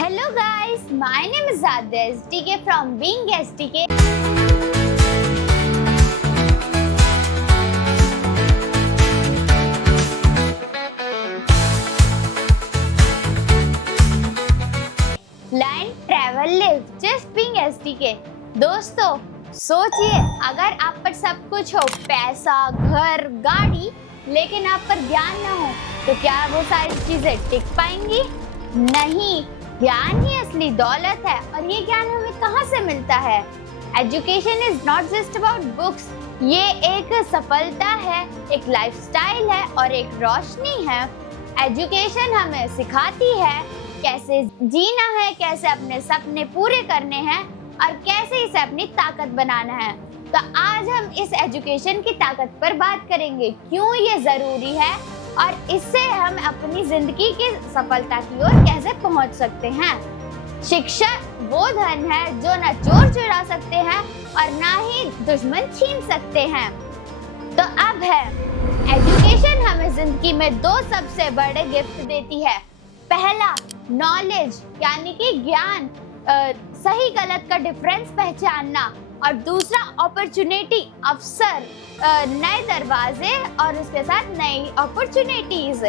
Hello guys, my name is SDK from BeingSDK. Learn, travel, live, just BeingSDK. दोस्तों सोचिए, अगर आप पर सब कुछ हो, पैसा, घर, गाड़ी, लेकिन आप पर ज्ञान ना हो, तो क्या वो सारी चीजें टिक पाएंगी? नहीं, ज्ञान ही असली दौलत है। और ये ज्ञान हमें कहाँ से मिलता है? Education is not just about books, ये एक सफलता है, एक लाइफस्टाइल है और एक रोशनी है। एजुकेशन हमें सिखाती है कैसे जीना है, कैसे अपने सपने पूरे करने हैं और कैसे इसे अपनी ताकत बनाना है। तो आज हम इस एजुकेशन की ताकत पर बात करेंगे, क्यों ये जरूरी है और इससे हम अपनी जिंदगी की सफलता की ओर कैसे पहुंच सकते हैं। शिक्षा वो धन है जो ना चोर चुरा सकते हैं और ना ही दुश्मन छीन सकते हैं। तो अब है, एजुकेशन हमें जिंदगी में दो सबसे बड़े गिफ्ट देती है। पहला, नॉलेज यानी कि ज्ञान, सही गलत का डिफरेंस पहचानना, और दूसरा अपॉर्चुनिटी, अवसर, नए दरवाजे और उसके साथ नई अपॉर्चुनिटीज।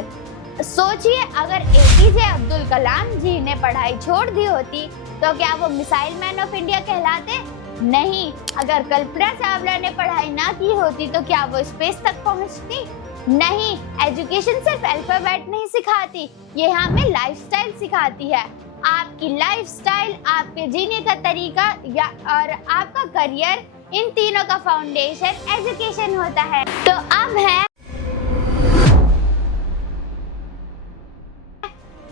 सोचिए, अगर APJ अब्दुल कलाम जी ने पढ़ाई छोड़ दी होती तो क्या वो मिसाइल मैन ऑफ इंडिया कहलाते? नहीं। अगर कल्पना चावला ने पढ़ाई ना की होती तो क्या वो स्पेस तक पहुंचती? नहीं। एजुकेशन सिर्फ अल्फाबेट नहीं सिखाती, ये हमें लाइफस्टाइल सिखाती है। आपकी लाइफस्टाइल, आपके जीने का तरीका और आपका करियर, इन तीनों का फाउंडेशन एजुकेशन होता है। तो अब है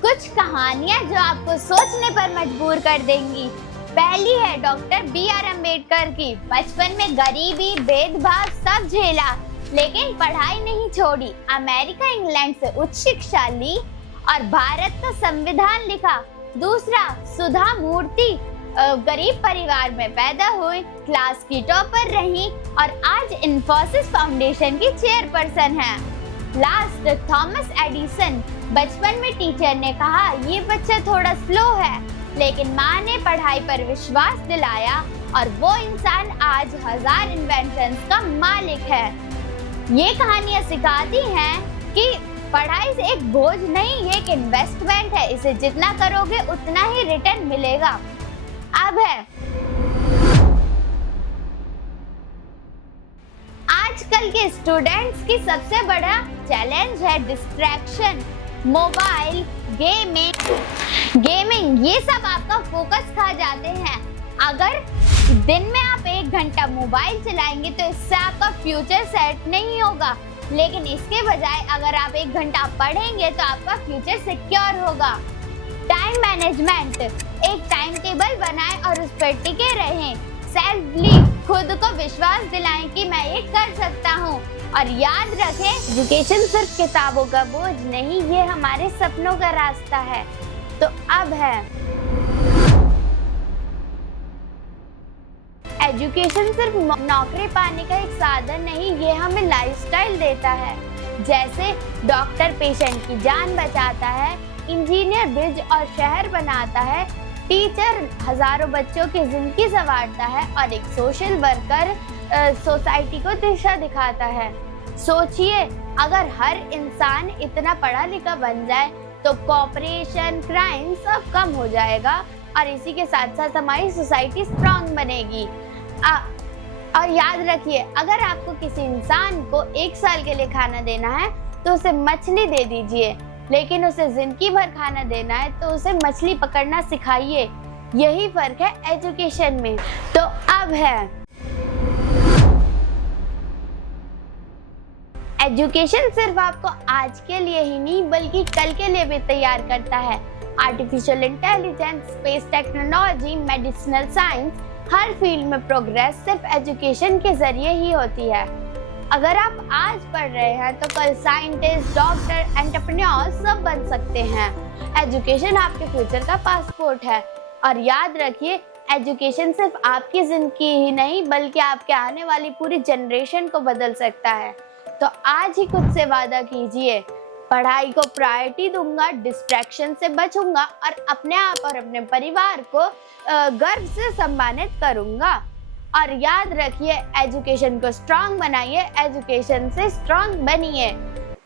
कुछ कहानियां जो आपको सोचने पर मजबूर कर देंगी। पहली है डॉक्टर BR अम्बेडकर की। बचपन में गरीबी, भेदभाव सब झेला, लेकिन पढ़ाई नहीं छोड़ी। अमेरिका, इंग्लैंड से उच्च शिक्षा ली और भारत का संविधान लिखा। दूसरा, सुधा मूर्ति, गरीब परिवार में पैदा हुई, क्लास की टॉपर रही और आज इन्फोसिस फाउंडेशन की चेयरपर्सन है। Last, Thomas Edison. बचपन में टीचर ने कहा ये बच्चा थोड़ा स्लो है, लेकिन माँ ने पढ़ाई पर विश्वास दिलाया और वो इंसान आज 1000 इन्वेंशंस का मालिक है। ये कहानियाँ सिखाती हैं कि पढ़ाई से एक बोझ नहीं, ये एक इन्वेस्टमेंट है, इसे जितना करोगे उतना ही रिटर्न मिलेगा। अब है, आजकल के स्टूडेंट्स की सबसे बड़ा चैलेंज है डिस्ट्रैक्शन, मोबाइल, गेमिंग, ये सब आपका फोकस खा जाते हैं। अगर दिन में आप 1 घंटा मोबाइल चलाएंगे तो इससे आपका फ्यूचर सेट नहीं होगा, लेकिन इसके बजाय अगर आप 1 घंटा पढ़ेंगे तो आपका फ्यूचर सिक्योर होगा। टाइम मैनेजमेंट, एक टाइम टेबल बनाएं और उस पर टिके रहें। सेल्फ बिलीव, खुद को विश्वास दिलाएं कि मैं ये कर सकता हूँ। और याद रखें, एजुकेशन सिर्फ किताबों का बोझ नहीं, ये हमारे सपनों का रास्ता है। तो अब है, एजुकेशन सिर्फ नौकरी पाने का एक साधन नहीं, ये हमें लाइफस्टाइल देता है। जैसे डॉक्टर पेशेंट की जान बचाता है, इंजीनियर ब्रिज और शहर बनाता है, टीचर हजारों बच्चों की जिंदगी संवारता है और एक सोशल वर्कर सोसाइटी को दिशा दिखाता है। सोचिए, अगर हर इंसान इतना पढ़ा लिखा बन जाए तो कॉर्पोरेशन, क्राइम सब कम हो जाएगा और इसी के साथ साथ हमारी सोसाइटी स्ट्रांग बनेगी। और याद रखिए, अगर आपको किसी इंसान को 1 साल के लिए खाना देना है तो उसे मछली दे दीजिए, लेकिन उसे जिंदगी भर खाना देना है तो उसे मछली पकड़ना सिखाइए। यही फर्क है एजुकेशन में। तो अब है, एजुकेशन सिर्फ आपको आज के लिए ही नहीं बल्कि कल के लिए भी तैयार करता है। Artificial intelligence, space technology, medicinal science, हर फील्ड में प्रोग्रेस सिर्फ एजुकेशन के जरिए ही होती है। अगर आप आज पढ़ रहे हैं तो कल साइंटिस्ट, डॉक्टर, एंटरप्रेन्योर सब बन सकते हैं। एजुकेशन आपके फ्यूचर का पासपोर्ट है। और याद रखिए, एजुकेशन सिर्फ आपकी जिंदगी ही नहीं बल्कि आपके आने वाली पूरी जनरेशन को बदल सकता है। तो आज ही खुद से वादा कीजिए पढ़ाई को प्रायोरिटी दूंगा, डिस्ट्रैक्शन से बचूंगा और अपने आप और अपने परिवार को गर्व से सम्मानित करूंगा। और याद रखिए, एजुकेशन को स्ट्रांग बनाइए, एजुकेशन से स्ट्रांग बनिए।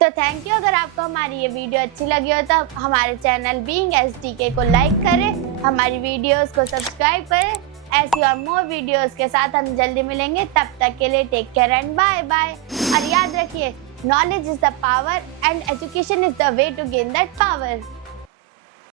तो थैंक यू। अगर आपको हमारी ये वीडियो अच्छी लगी हो तो हमारे चैनल बीइंग एसडीके को लाइक करें, हमारी वीडियोस को सब्सक्राइब करें। ऐसी और मोर वीडियोस के साथ हम जल्दी मिलेंगे। तब तक के लिए take care and bye bye. और याद रखिए, knowledge is the power and education is the way to gain that power.